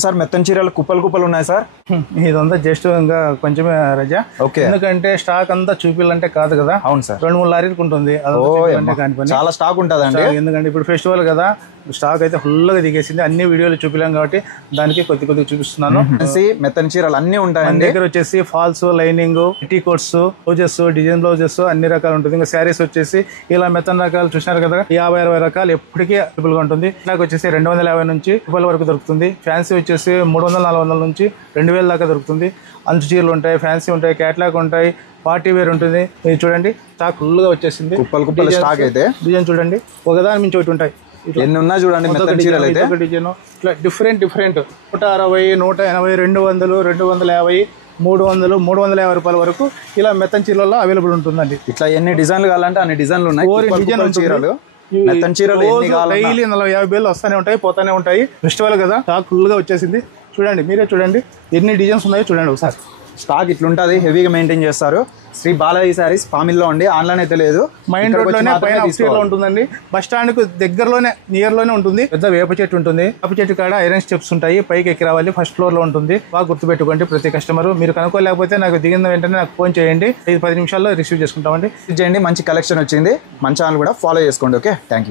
Sir మెత్తని చీరలు కుప్పలు ఉన్నాయి సార్. ఇదంతా జస్ట్ ఇంకా కొంచెమే రజా. ఎందుకంటే స్టాక్ అంతా చూపిల్లంటే కాదు కదా. అవును సార్, 2-3 లారీలకు ఉంటుంది. చాలా స్టాక్ ఉంటుందండి. ఎందుకంటే ఇప్పుడు ఫెస్టివల్ కదా, స్టాక్ అయితే ఫుల్ గా దిగేసింది. అన్ని వీడియోలు చూపిలాం కాబట్టి దానికి కొద్దిగా చూపిస్తున్నాను. మెత్తని చీరలు అన్ని ఉంటాయి. మన దగ్గర వచ్చేసి ఫాల్స్, లైనింగ్, టీ కోట్స్, బ్లౌజెస్, డిజైన్ బ్లౌజెస్ అన్ని రకాలు ఉంటుంది. ఇంకా శారీస్ వచ్చేసి ఇలా మెత్తని రకాలు చూసినారు కదా, 50-60 రకాలు ఎప్పటికీ అవైలబుల్ గా ఉంటుంది. నాకు వచ్చేసి 250 నుంచి రూపాయల వరకు దొరుకుతుంది. ఫ్యాన్సీ వచ్చేసి 300-400 నుంచి 2000 దాకా దొరుకుతుంది. అంచు చీరలు ఉంటాయి, ఫ్యాన్సీ ఉంటాయి, క్యాట్లాగ్ ఉంటాయి, పార్టీ వేర్ ఉంటుంది. ఇది చూడండి స్టాక్ ఫుల్ గా వచ్చేసింది. కుప్పలు స్టాక్ అయితే డిజైన్ చూడండి, ఒకదాని మించి ఒకటి ఉంటాయి. ఎన్ని ఉన్నా చూడండి డిజైన్ ఇట్లా డిఫరెంట్ 160, 180, 200, 250, 300, 350 రూపాయల వరకు ఇలా మెత్తని చీరలలో అవైలబుల్ ఉంటుందండి. ఇట్లా ఎన్ని డిజైన్లు కావాలంటే అన్ని డిజైన్లు ఉన్నాయి. చీరలు మెత్తని చీరలు డైలీ 40-50 వేలు వస్తూనే ఉంటాయి, పోతానే ఉంటాయి. ఫెస్టివల్ కదా, స్టాక్ ఫుల్ గా వచ్చేసింది. చూడండి, మీరే చూడండి ఎన్ని డిజైన్స్ ఉన్నాయో చూడండి ఒకసారి. స్టాక్ ఇట్లుంటది, హెవీగా మెయింటైన్ చేస్తారు. శ్రీ బాలాజీ సారీస్ పామిల్లో ఉండి ఆన్లైన్ అయితే లేదు, మైన్ రోడ్ లోనే పైన లో ఉంటుందండి. బస్ స్టాండ్ కు దగ్గరలోనే నియర్ లోనే ఉంటుంది. పెద్ద వేప చెట్టు ఉంటుంది. వేప చెట్టు కాడ ఐరన్ స్టెప్స్ ఉంటాయి, పైకి ఎక్కి రావాలి. ఫస్ట్ ఫ్లోర్ లో ఉంటుంది. బాగా గుర్తుపెట్టుకోండి ప్రతి కస్టమర్. మీరు కనుక్కోలేకపోతే నాకు దిగిన వెంటనే నాకు ఫోన్ చేయండి, 5-10 నిమిషాల్లో రిసీవ్ చేసుకుంటామండి. చేయండి. మంచి కలెక్షన్ వచ్చింది. మన ఛానల్ కూడా ఫాలో చేసుకోండి. Okay, thank you.